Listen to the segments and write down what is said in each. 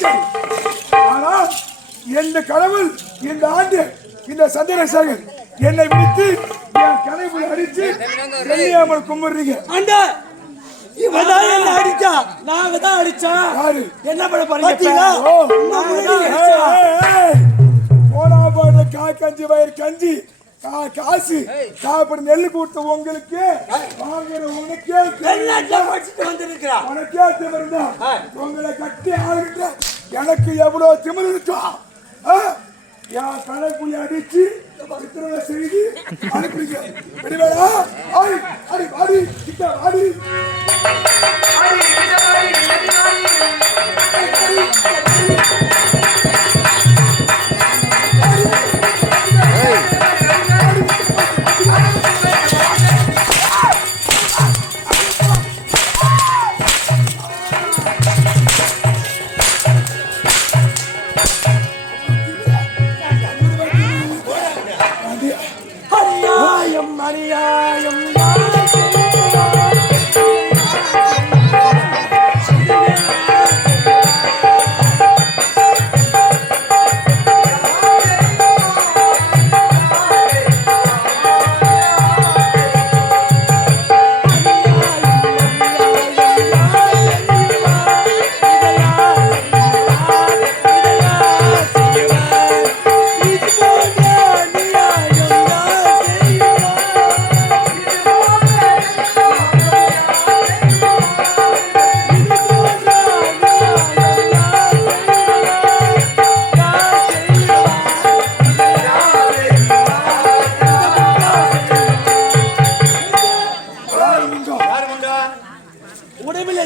சரி. ஆனால் எந்த கடவுள் இந்த ஆண்டு இந்த சந்திரசேகர் என்னை விடுத்து என் கனவு அடிச்சு வெள்ளியாமல் கும்பிடுறீங்க. ஆண்டா இவன் தான் என்ன அடிச்சா? நாங்க தான் அடிச்சா? யாரு? என்ன பண்ண அடிச்சா. போனா போடுற கா கஞ்சி வயிறு கஞ்சி காசு. சாப்பிட நெல்லு கொடுத்த உங்களுக்கு. வாங்குற உனக்கே வந்திருக்கிறா. உனக்கே திமிருந்தா உங்களை கட்டி ஆளுகிட்ட எனக்கு எவ்வளவு திமிரு இருக்கும் ஆ? என் கணக்குள்ளி அடிச்சு செய்து அனுப்புறீங்க விடுவேடா ஆடி ஆடி.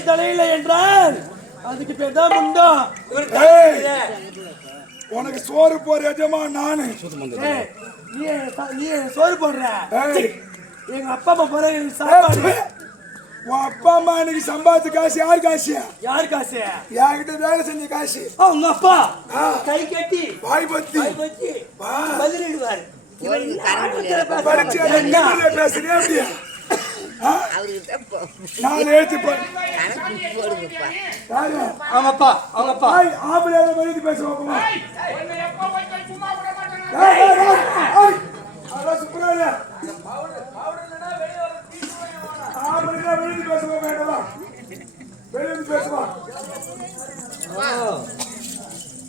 தலையில என்றால் அதுக்கு பேர் தான் முண்டம் ஏய், உனக்கு சோறு போற எஜமா நானு. நீ நீ சோறு போடுற. எங்க அப்பா அம்மா போற எனக்கு சாப்பாடு. உன் அப்பா அம்மா இன்னைக்கு சம்பாதிச்ச காசு யார் காசு? யார் காசு? என்கிட்ட வேலை செஞ்ச காசு? உங்க அப்பா. ஆ. கை கட்டி. வாய் பத்தி. பதிலிடுவாரு. பேசுறியா அப்படியா? நான் ஏத்து போ- கணக்கு போடுங்கப்பா யாரு? அவங்க அப்பா அவங்க அப்பா ஆய், ஆம்பளையால மனித பேச வைப்போமா? ஏய், ஏய், ஏய், ஏய். அதெல்லாம் சுப்பராஜா. ஆம்பளையா வெளியிட்டு பேசுவா வேண்டாமா? வெளியிட்டு பேசுவா.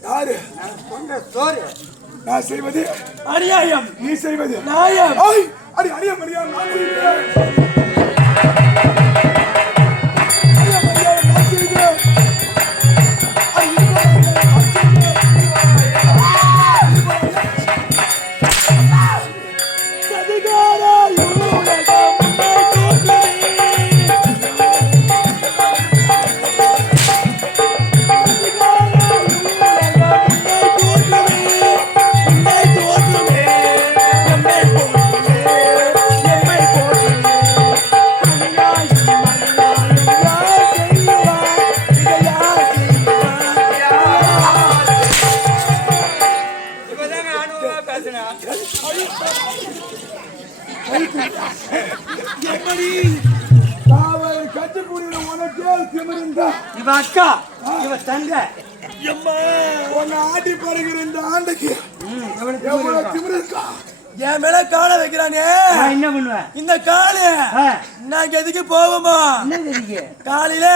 யாரு சோறு நான் செய்வது அநியாயம் நீ செய்வது நியாயம் அடி அடியா மரியா காவல் கட்டுக்குடியில உனக்கே திமிருந்தா இவ அக்கா இவ தங்க. உன்னை ஆட்டி பறகிற இந்த ஆண்டைக்கு எவ்வளவு திமிரு இருக்கா? என் மேல காலை வைக்கிறானே. நான் என்ன பண்ணுவேன்? இந்த காலு நாங்க எதுக்கு போவோமா காலையில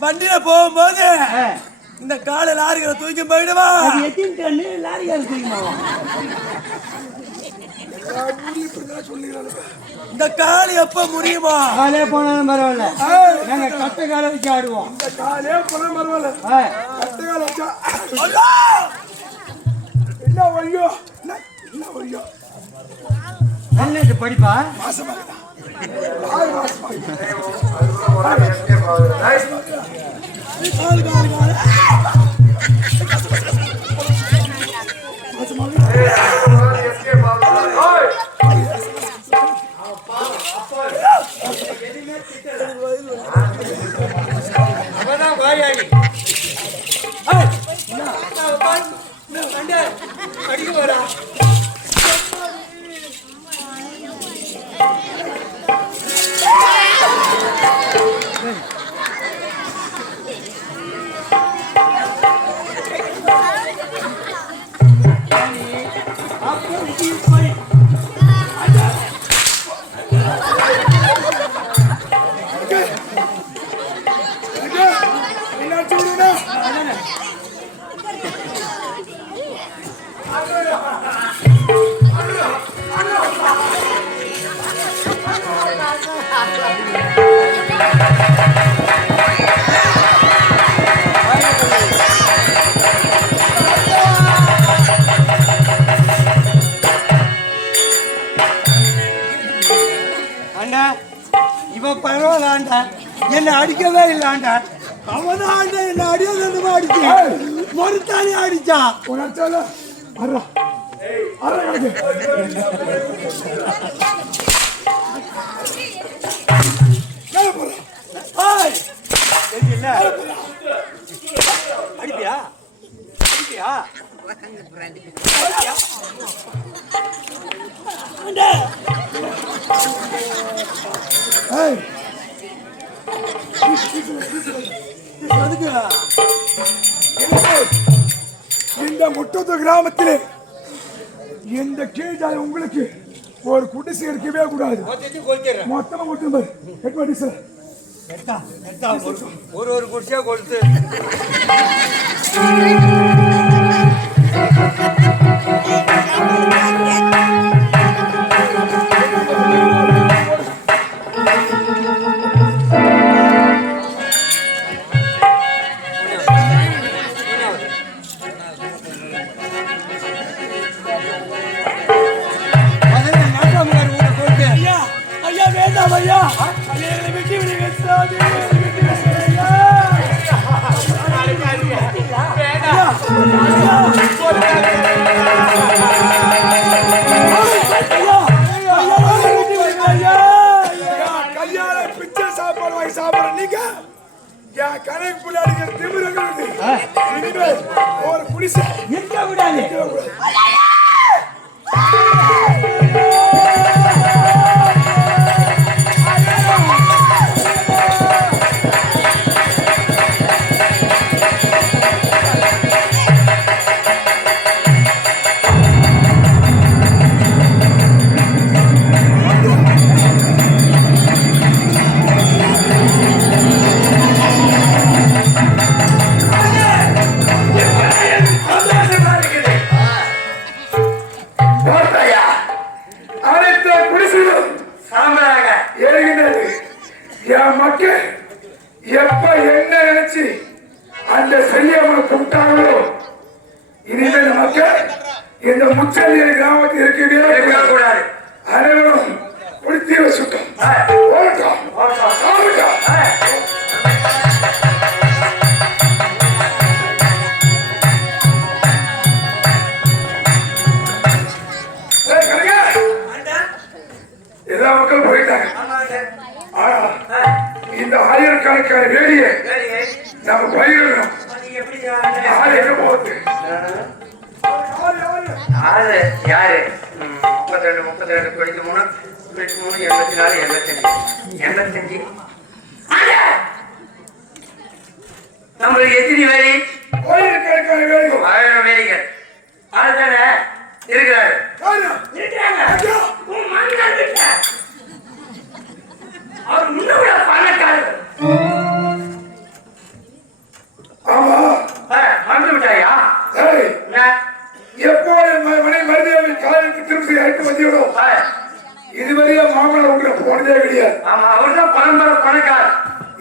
வண்டியில போகும்போது. இந்த காலை லாரிகளை தூக்கி போயிடுவா. எத்தனை டன்னு லாரியால் தெரியுமா? இந்த கால் எப்ப முடியுமா காலே போனாலும் பரவாயில்ல. நாங்க கட்ட காலை வச்சு ஆடுவோம். இந்த காலே போனா பரவாயில்ல. வச்சா அல்லா! என்ன வழியோ? என்ன வழியோ? என்ன படிப்பா? மாசமா மாசமா காலு, காலு, காலு. ஏய், என்ன? என்ன வண்டி அடிக்க போறா அடிக்கவே இல்ல அவன் தான் என்ன அடியாதமா அடிச்சு மறுத்தானே அடிச்சான் உணர்ச்சால அறா அறா கிடக்கு. அடிப்பியா? அடிப்பியா? இந்த முட்டத்து கிராமத்தில் இந்த கீழ்ஜாதி உங்களுக்கு ஒரு குடிசை இருக்கவே கூடாது. மொத்தமா கொடுத்து பாரு. எட்டு சார் ஒரு- ஒரு ஒரு குடிசையா கொடுத்து ஐயா. என்னை விட்டு விடுங்க சாமி விட்டு விடுங்க ஐயா. கணக்கு புள்ளாடிக்கிற திமிரங்கிறது? ஒரு குடிசை எங்க விடாது? வேலியை நம்ம பயிரிடணும். ஆறு எங்க போகுது. ஆறு யாரு? முப்பத்தி ரெண்டு முப்பத்தி ரெண்டு தொண்ணூத்தி மூணு தொண்ணூத்தி மூணு எண்பத்தி நாலு எண்பத்தஞ்சு எண்பத்தஞ்சு ஆறு! நம்மளுக்கு எத்தனை வேலி? ஆயிரக்கணக்கான வேலிகள் ஆயிரம் வேலிகள். ஆறு தானே இருக்கிறாரு? இருக்கிறாங்க. அவர் முன்னோட காலைக்கு திருப்பி அழைத்து வந்தீங்களோ ஆ, இதுவரையே மாமனார் உங்களை போனதே கிடையாது. ஆமா அவர்தான் பரம்பரை பணக்காரர்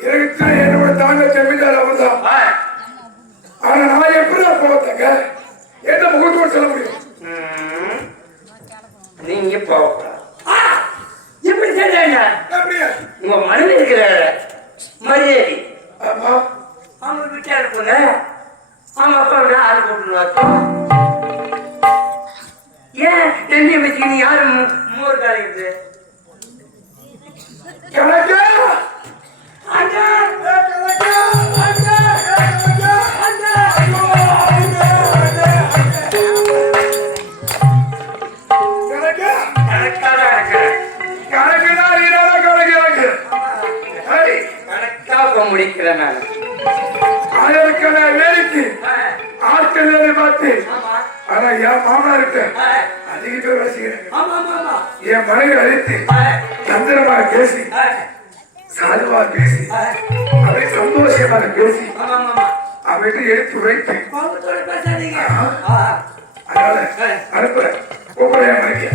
எனக்கு என்னோட தாங்க ஜமீன்தார் ஆனா நான் எப்படி எந்த முகத்தோடு சொல்ல முடியும்? நீங்க இப்படி சொல்றாங்க அப்படியா? உங்க மனைவி இருக்கிற அதிக பேர் ஆமா என் மனைவி அழைத்து ஆ, தந்திரமாக பேசி சாதுவா பேசி அவரை சந்தோஷமாக பேசி அவர்கிட்ட எடுத்து உரைத்து அதனால அனுப்புறேன். கூப்பிடுறேன் மனைவிய.